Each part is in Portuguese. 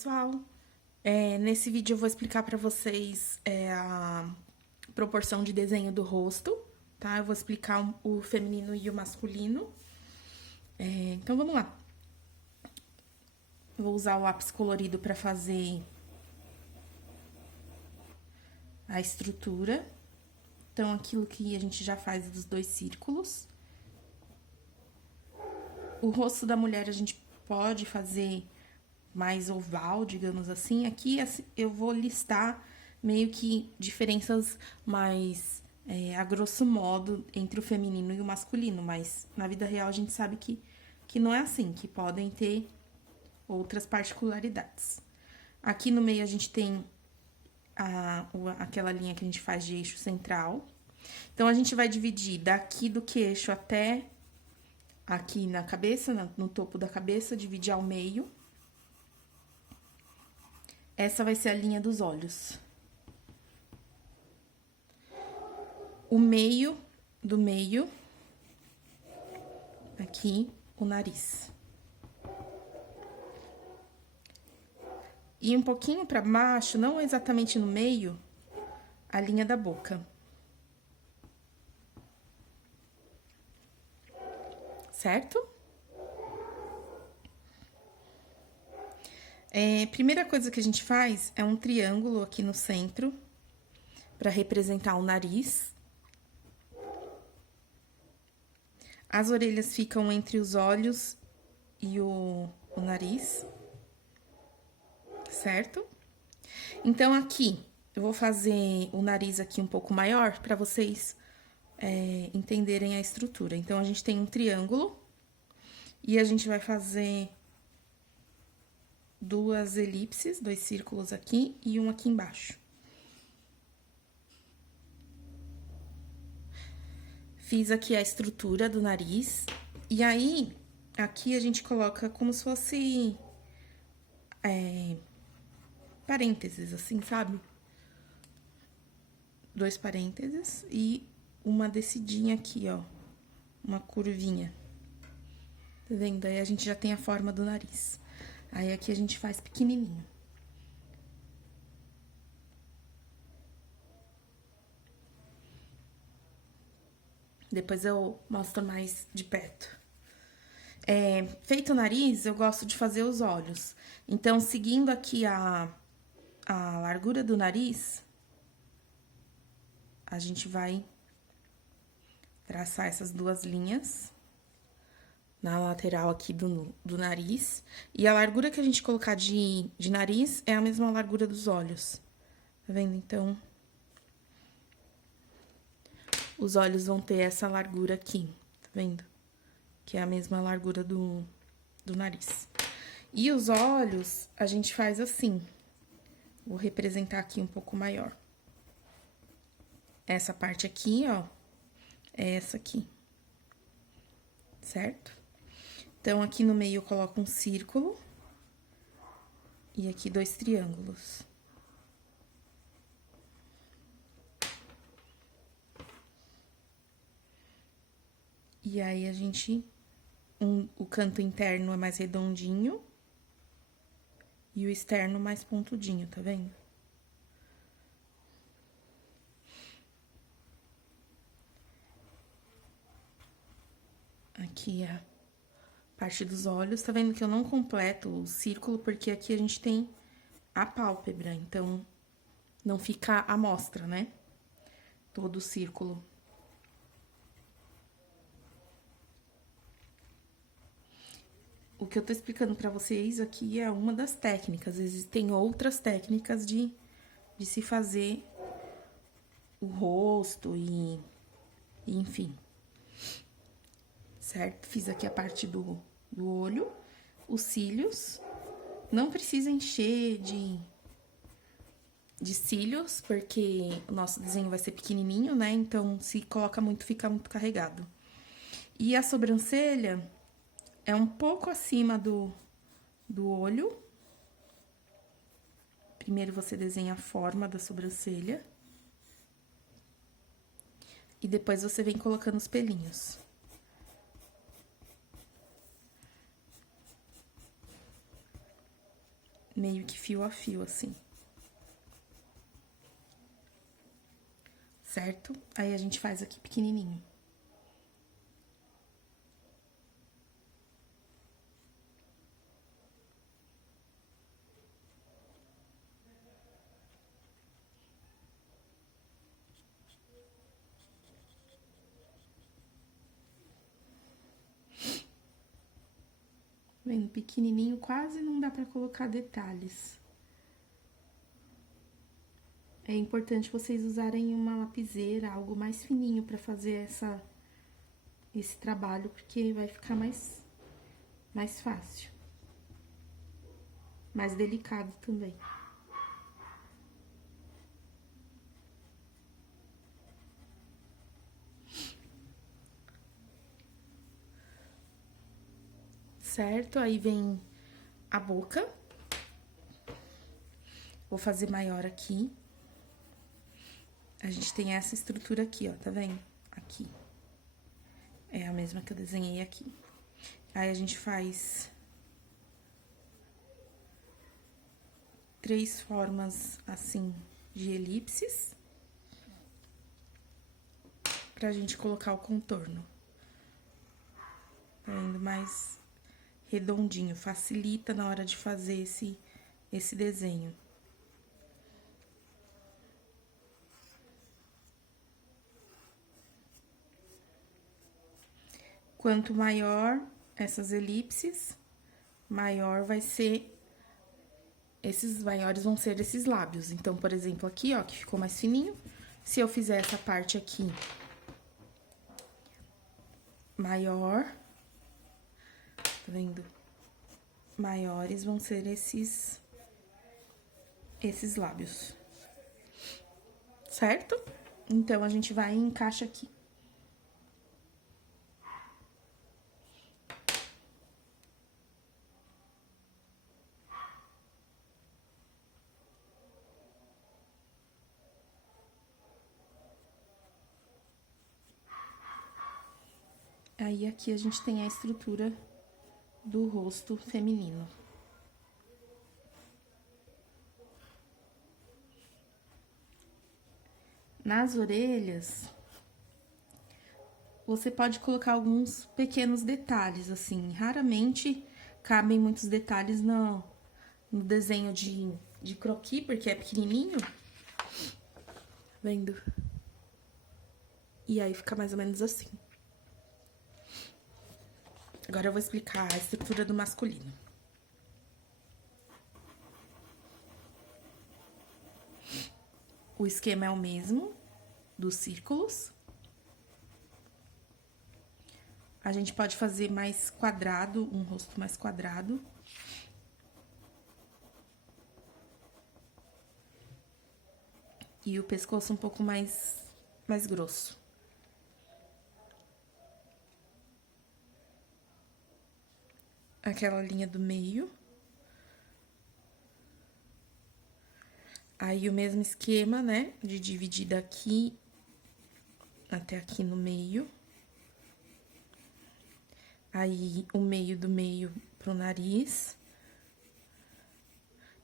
pessoal! Nesse vídeo eu vou explicar pra vocês a proporção de desenho do rosto, tá? Eu vou explicar o feminino e o masculino. Então, vamos lá. Vou usar o lápis colorido pra fazer a estrutura. Então, aquilo que a gente já faz dos dois círculos. O rosto da mulher a gente pode fazer mais oval, digamos assim. Aqui eu vou listar meio que diferenças mais a grosso modo entre o feminino e o masculino, mas na vida real a gente sabe que não é assim, que podem ter outras particularidades. Aqui no meio a gente tem aquela linha que a gente faz de eixo central. Então, a gente vai dividir daqui do queixo até aqui na cabeça, no topo da cabeça, dividir ao meio. Essa vai ser a linha dos olhos. O meio do meio, aqui, o nariz. E um pouquinho pra baixo, não exatamente no meio, a linha da boca. Certo? Primeira coisa que a gente faz é um triângulo aqui no centro, para representar o nariz. As orelhas ficam entre os olhos e o nariz, certo? Então, aqui, eu vou fazer o nariz aqui um pouco maior, para vocês entenderem a estrutura. Então, a gente tem um triângulo, e a gente vai fazer duas elipses, dois círculos aqui e um aqui embaixo. Fiz aqui a estrutura do nariz, e aí, aqui a gente coloca como se fosse parênteses, assim, sabe? Dois parênteses e uma descidinha aqui, ó, uma curvinha. Tá vendo? Aí a gente já tem a forma do nariz. Aí aqui a gente faz pequenininho. Depois eu mostro mais de perto. Feito o nariz, eu gosto de fazer os olhos. Então, seguindo aqui a largura do nariz, a gente vai traçar essas duas linhas na lateral aqui do nariz. E a largura que a gente colocar de nariz é a mesma largura dos olhos. Tá vendo? Então, os olhos vão ter essa largura aqui, tá vendo? Que é a mesma largura do nariz. E os olhos, a gente faz assim. Vou representar aqui um pouco maior. Essa parte aqui, ó, é essa aqui. Certo? Então, aqui no meio eu coloco um círculo. E aqui dois triângulos. E aí, a gente... o canto interno é mais redondinho. E o externo mais pontudinho, tá vendo? Aqui a parte dos olhos, tá vendo que eu não completo o círculo, porque aqui a gente tem a pálpebra, então não fica à mostra, né? Todo o círculo. O que eu tô explicando pra vocês aqui é uma das técnicas, existem outras técnicas de se fazer o rosto e enfim. Certo? Fiz aqui a parte do olho, os cílios. Não precisa encher de cílios, porque o nosso desenho vai ser pequenininho, né? Então, se coloca muito, fica muito carregado. E a sobrancelha é um pouco acima do olho. Primeiro, você desenha a forma da sobrancelha. E depois, você vem colocando os pelinhos. meio que fio a fio, assim. Certo? Aí, a gente faz aqui pequenininho. Vendo pequenininho, quase não dá pra colocar detalhes. É importante vocês usarem uma lapiseira, algo mais fininho pra fazer esse trabalho, porque vai ficar mais fácil. Mais delicado também. Certo? Aí vem a boca. Vou fazer maior aqui. A gente tem essa estrutura aqui, ó, tá vendo? Aqui. É a mesma que eu desenhei aqui. Aí, a gente faz 3 formas, assim, de elipses. Pra gente colocar o contorno. Tá vendo? Mais redondinho. Facilita na hora de fazer esse desenho. Quanto maior essas elipses, maior vai ser... Esses maiores vão ser esses lábios. Então, por exemplo, aqui, ó, que ficou mais fininho. Se eu fizer essa parte aqui maior, tá vendo? Maiores vão ser esses lábios. Certo? Então, a gente vai e encaixa aqui. Aí, aqui a gente tem a estrutura do rosto feminino. Nas orelhas, você pode colocar alguns pequenos detalhes, assim. Raramente cabem muitos detalhes no desenho de croquis, porque é pequenininho. Vendo? E aí, fica mais ou menos assim. Agora, eu vou explicar a estrutura do masculino. O esquema é o mesmo, dos círculos. A gente pode fazer mais quadrado, um rosto mais quadrado. E o pescoço um pouco mais grosso. Aquela linha do meio. Aí, o mesmo esquema, né, de dividir daqui até aqui no meio. Aí, o meio do meio pro nariz.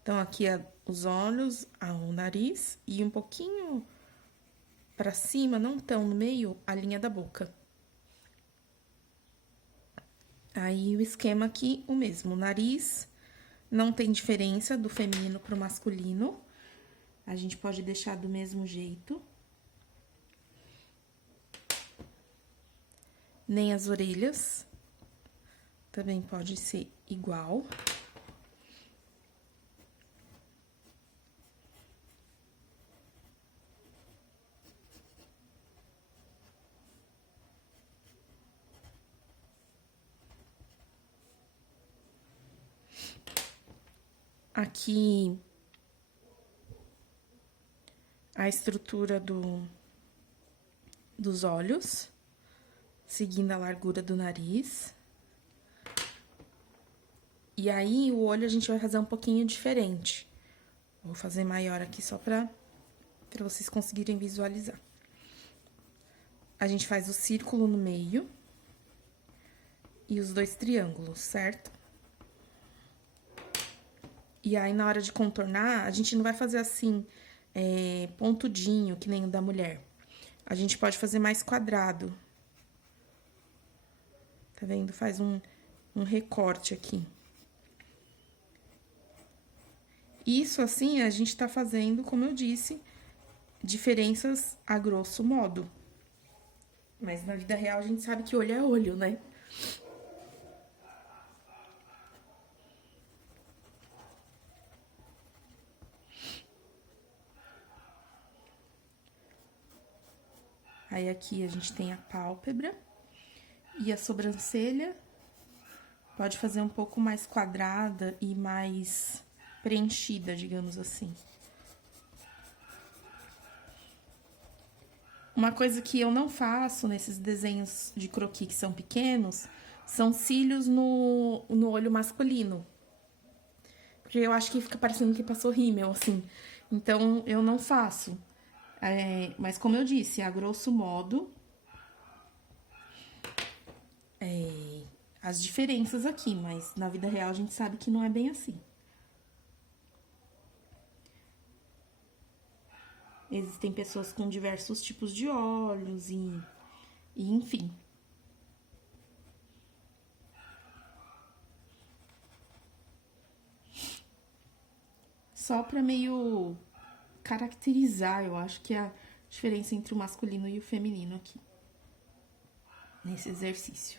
Então, aqui é os olhos, o nariz e um pouquinho pra cima, não tão no meio, a linha da boca. Aí, o esquema aqui, o mesmo. O nariz não tem diferença do feminino pro masculino. A gente pode deixar do mesmo jeito. Nem as orelhas. Também pode ser igual. Aqui, a estrutura dos olhos, seguindo a largura do nariz. E aí, o olho a gente vai fazer um pouquinho diferente. Vou fazer maior aqui só pra vocês conseguirem visualizar. A gente faz o círculo no meio e os 2 triângulos, certo? E aí, na hora de contornar, a gente não vai fazer assim, pontudinho, que nem o da mulher. A gente pode fazer mais quadrado. Tá vendo? Faz um recorte aqui. Isso, assim, a gente tá fazendo, como eu disse, diferenças a grosso modo. Mas na vida real a gente sabe que olho é olho, né? Aí aqui a gente tem a pálpebra e a sobrancelha. Pode fazer um pouco mais quadrada e mais preenchida, digamos assim. Uma coisa que eu não faço nesses desenhos de croquis que são pequenos são cílios no olho masculino. Porque eu acho que fica parecendo que passou rímel, assim. Então, eu não faço. Mas como eu disse, a grosso modo, as diferenças aqui, mas na vida real a gente sabe que não é bem assim. Existem pessoas com diversos tipos de olhos e enfim. Só pra meio caracterizar, eu acho que a diferença entre o masculino e o feminino aqui. Nesse exercício.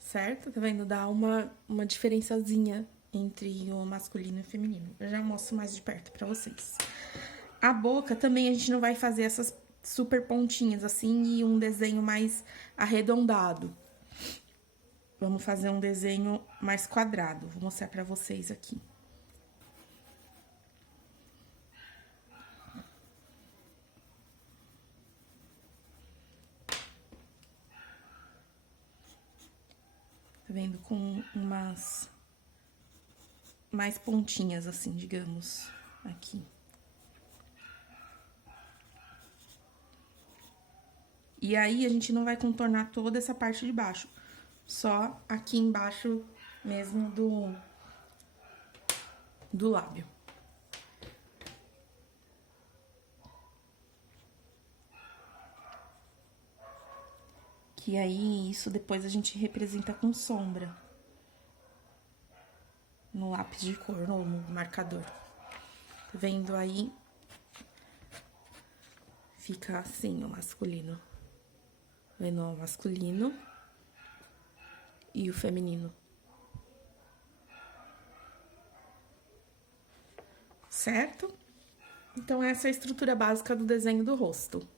Certo? Tá vendo? Dá uma diferençazinha entre o masculino e o feminino. Eu já mostro mais de perto pra vocês. A boca também a gente não vai fazer essas super pontinhas assim e um desenho mais arredondado. Vamos fazer um desenho mais quadrado. Vou mostrar pra vocês aqui. Tá vendo? Com umas mais pontinhas, assim, digamos, aqui. E aí, a gente não vai contornar toda essa parte de baixo. Só aqui embaixo mesmo do lábio. Que aí, isso depois a gente representa com sombra. No lápis de cor, ou no marcador. Tá vendo aí? Fica assim o masculino. Tá vendo o masculino e o feminino. Certo? Então, essa é a estrutura básica do desenho do rosto.